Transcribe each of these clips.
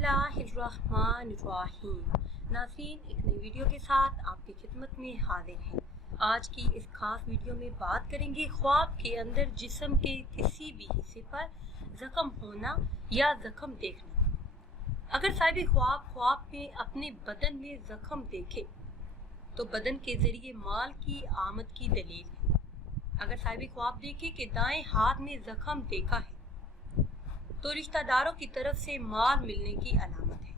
बिस्मिल्लाहिर्रहमानिर्रहीम। नाज़रीन, एक नई वीडियो के साथ आपकी खिदमत में हाजिर हैं। आज की इस खास वीडियो में बात करेंगे ख्वाब के अंदर जिस्म के किसी भी हिस्से पर जख्म होना या जख्म देखना। अगर साहिब ख्वाब में अपने बदन में जख्म देखे तो बदन के जरिए माल की आमद की दलील है। अगर साहिब ख्वाब देखे कि दाएं हाथ में जख्म देखा है तो रिश्तेदारों की तरफ से माल मिलने की अलामत है।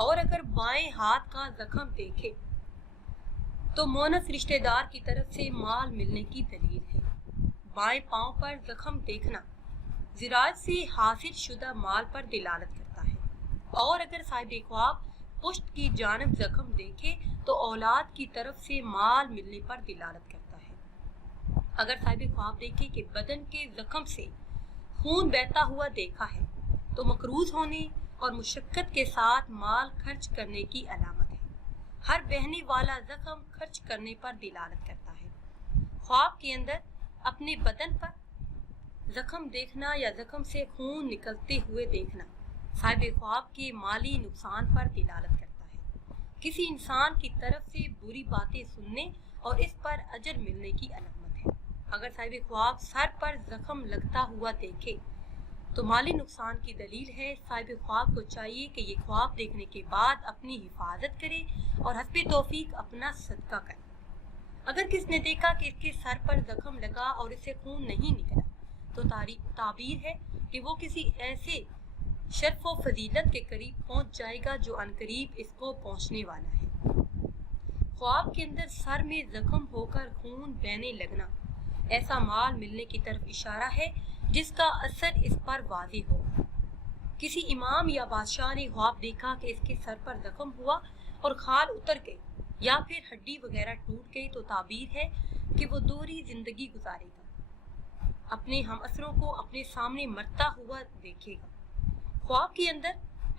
और अगर बाएं हाथ का जख्म देखे तो मोनस रिश्तेदार की तरफ से माल मिलने की दलील है। बाएं पांव पर जख्म देखना ज़िराअत से हासिल शुदा माल पर दिलालत करता है। और अगर साहिब ख्वाब पुश्त की जानब जख्म देखे तो औलाद की तरफ से माल मिलने पर दिलालत करता है। अगर साहिब ख्वाब देखे कि बदन के जख्म से खून बहता हुआ देखा है तो मकरूज होने और मुशक्कत के साथ माल खर्च करने की अलामत है। हर बहने वाला जख्म खर्च करने पर दिलालत करता है। ख्वाब के अंदर अपने बदन पर जख्म देखना या जख्म से खून निकलते हुए देखना साहिब ख्वाब के माली नुकसान पर दिलालत करता है। किसी इंसान की तरफ से बुरी बातें सुनने और इस पर अजर मिलने की अलामत है। अगर साहिब ख्वाब सर पर जख्म लगता हुआ देखे तो माली नुकसान की दलील है। साहिब ख्वाब को चाहिए कि ये ख्वाब देखने के बाद अपनी हिफाजत करे और हस्बे तौफीक अपना सदका करे। अगर किसने देखा कि इसके सर पर जख्म लगा और इससे खून नहीं निकला तो ताबीर है कि वो किसी ऐसे शर्फ व फजीलत के करीब पहुंच जाएगा जो अनकरीब इसको पहुंचने वाला है। ख्वाब के अंदर सर में जख्म होकर खून बहने लगना ऐसा माल मिलने की तरफ इशारा है जिसका असर इस पर वाज़ेह हो। किसी इमाम या बादशाह ने ख्वाब देखा कि इसके सर पर जख्म हुआ और खाल उतर गई या फिर हड्डी वगैरह टूट गई तो ताबीर है कि वो दोहरी जिंदगी गुजारेगा, अपने हम असरों को अपने सामने मरता हुआ देखेगा। ख्वाब के अंदर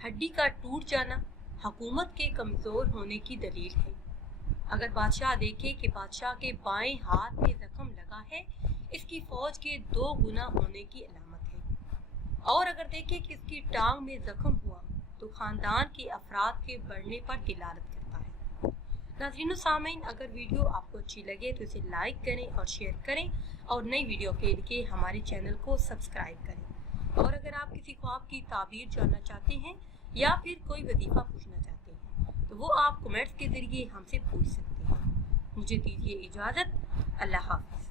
हड्डी का टूट जाना हुकूमत के कमजोर होने की दलील है। अगर बादशाह देखे कि बादशाह के बाएं हाथ में जख्म लगा है इसकी फौज के 2 गुना होने की अलामत है। और अगर देखे कि इसकी टांग में जख्म हुआ तो खानदान के अफराद के बढ़ने पर दिलालत करता है। नाज़रीन सामीन, अगर वीडियो आपको अच्छी लगे तो इसे लाइक करें और शेयर करें और नई वीडियो के लिए हमारे चैनल को सब्सक्राइब करें। और अगर आप किसी ख्वाब की ताबीर जानना चाहते हैं या फिर कोई वजीफा पूछना चाहते हैं तो वो आप कमेंट्स के जरिए हमसे पूछ सकते हैं। मुझे दीजिए इजाज़त। अल्लाह हाफ़िज़।